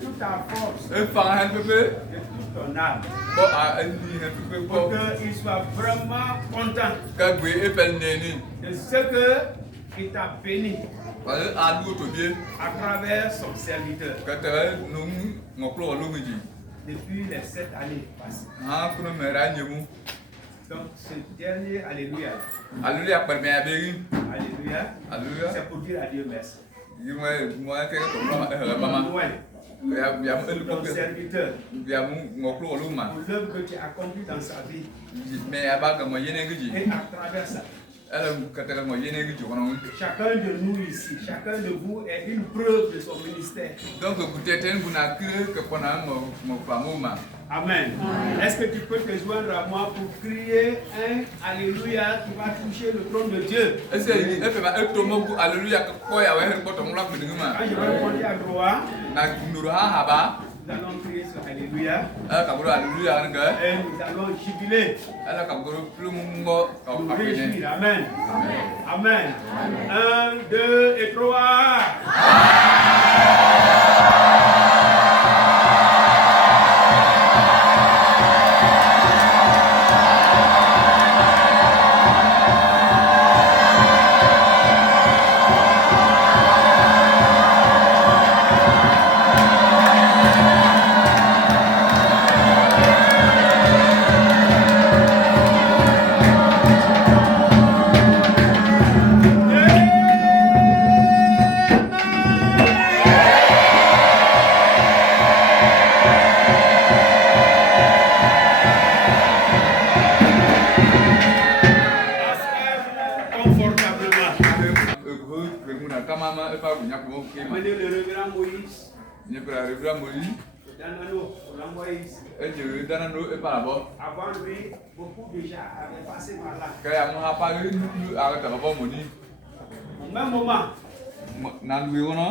toute ta force, de toute ton âme, pour qu'il soit vraiment content de ce qu'il t'a béni à travers son serviteur depuis les 7 années passées. Donc ce dernier Alléluia, c'est pour dire à Dieu merci. Ton serviteur, pour l'œuvre que tu as accomplie dans sa vie et à travers ça. Chacun de nous ici, chacun de vous est une preuve de son ministère. Donc, Amen. Est-ce que tu peux te joindre à moi pour crier un Alléluia qui va toucher le trône de Dieu? Quand je vais répondre à droite, nous allons crier ce Alléluia et nous allons jubiler. Nous réjouir. Amen. Amen. 1, 2 et 3. Amenez le révérend Moïse. Avant lui, beaucoup déjà avaient passé par là. Au même moment,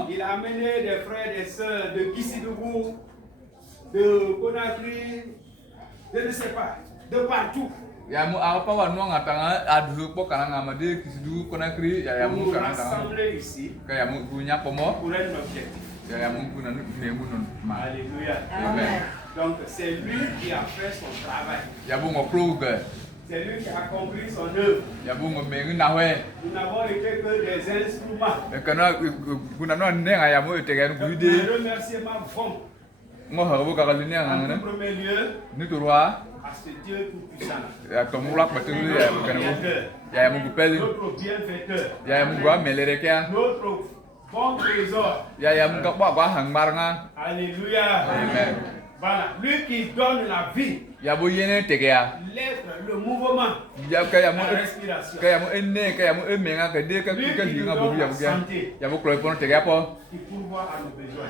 il a amené des frères et des sœurs de Kissidougou, de Conakry, je ne sais pas, de partout. Nous rassembler ici pour un objectif. Alléluia. Amen. Donc c'est lui qui a fait son travail. C'est lui qui a accompli son œuvre. Nous n'avons été que des instruments. Les remerciements vont en premier lieu à ce Dieu tout-puissant, notre bienfaiteur, notre bon trésor. Alléluia. Amen. Voilà, lui qui donne la vie, l'être, le mouvement, la respiration. Lui qui nous donne la santé, qui pourvoit à nos besoins.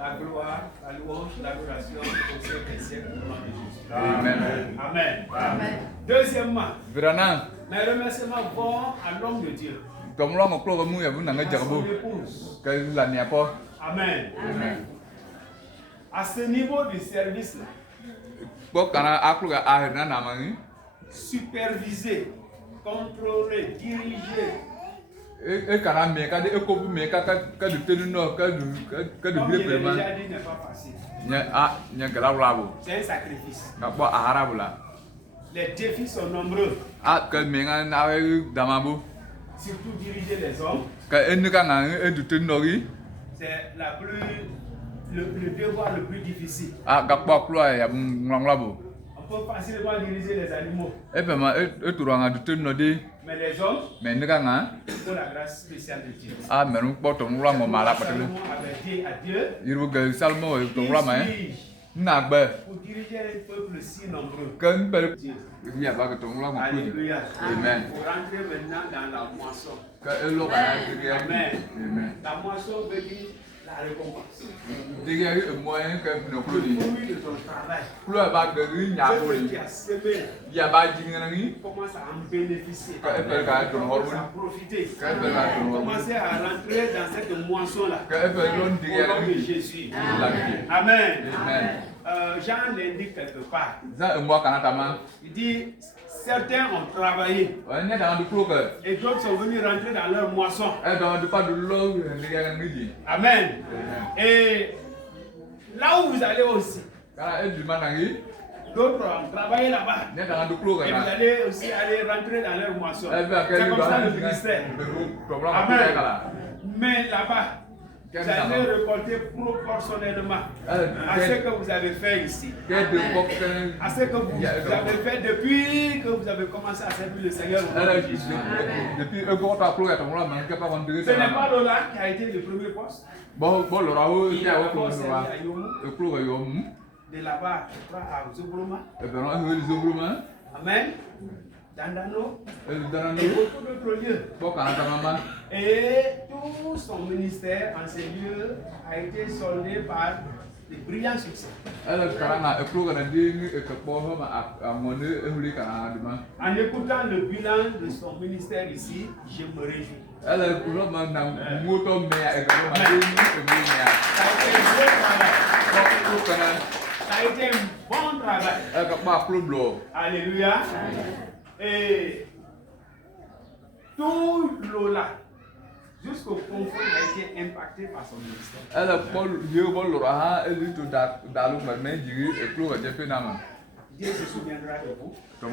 La gloire, la louange, l'adoration au siècle des siècles au nom de Jésus. Amen. Amen. Amen. Deuxièmement, mes remerciements vont à l'homme de Dieu, à son épouse. Amen. Amen. À ce niveau du service-là, superviser, contrôler, diriger, comme je l'ai déjà dit, n'est pas facile. C'est un sacrifice. Les défis sont nombreux. Surtout diriger les hommes. C'est le devoir le plus difficile. On peut facilement diriger les animaux. Mais les hommes, pour la grâce spéciale de Dieu. Nous allons avertir à Dieu. Pour diriger un peuple si nombreux. Alléluia. Amen. Pour rentrer maintenant dans la moisson. Amen. La moisson veut dire la récompense. Le fruit de ton travail. Ce que tu as semé, commence à en bénéficier. Commence à profiter. Commencez à rentrer dans cette moisson-là. Au nom de Jésus. Amen. Jean l'indique quelque part. Il dit Certains ont travaillé. Et d'autres sont venus rentrer dans leur moisson. Amen. Et là où vous allez aussi, d'autres ont travaillé là-bas. Et vous allez aussi aller rentrer dans leur moisson. C'est comme ça le ministère. Amen. Mais là-bas, vous allez récolter proportionnellement à ce que vous avez fait ici. À ce que vous avez fait depuis que vous avez commencé à servir le Seigneur. Ce n'est pas Lola qui a été le premier poste. Il a commencé à Yomu. De là-bas, je crois à Zobroma. Amen. Dandano. Et beaucoup d'autres lieux. Et tout son ministère en ces lieux a été soldé par de brillants succès. En écoutant le bilan de son ministère ici, je me réjouis. Ça a été un bon travail. Alléluia. Et tout Lola, jusqu'au conflit, a été impacté par son ministère. Dieu se souviendra de vous, de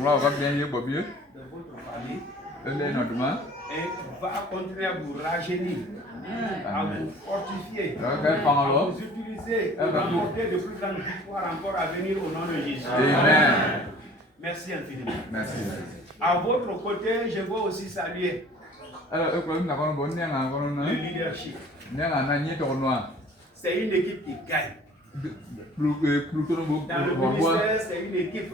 votre famille, et va continuer à vous rajeunir, à vous fortifier, à vous utiliser pour remporter de plus grandes victoires encore à venir au nom de Jésus. Amen. Merci infiniment. Merci. À votre côté, je veux aussi saluer le leadership. C'est une équipe qui gagne. Dans le ministère, c'est une équipe.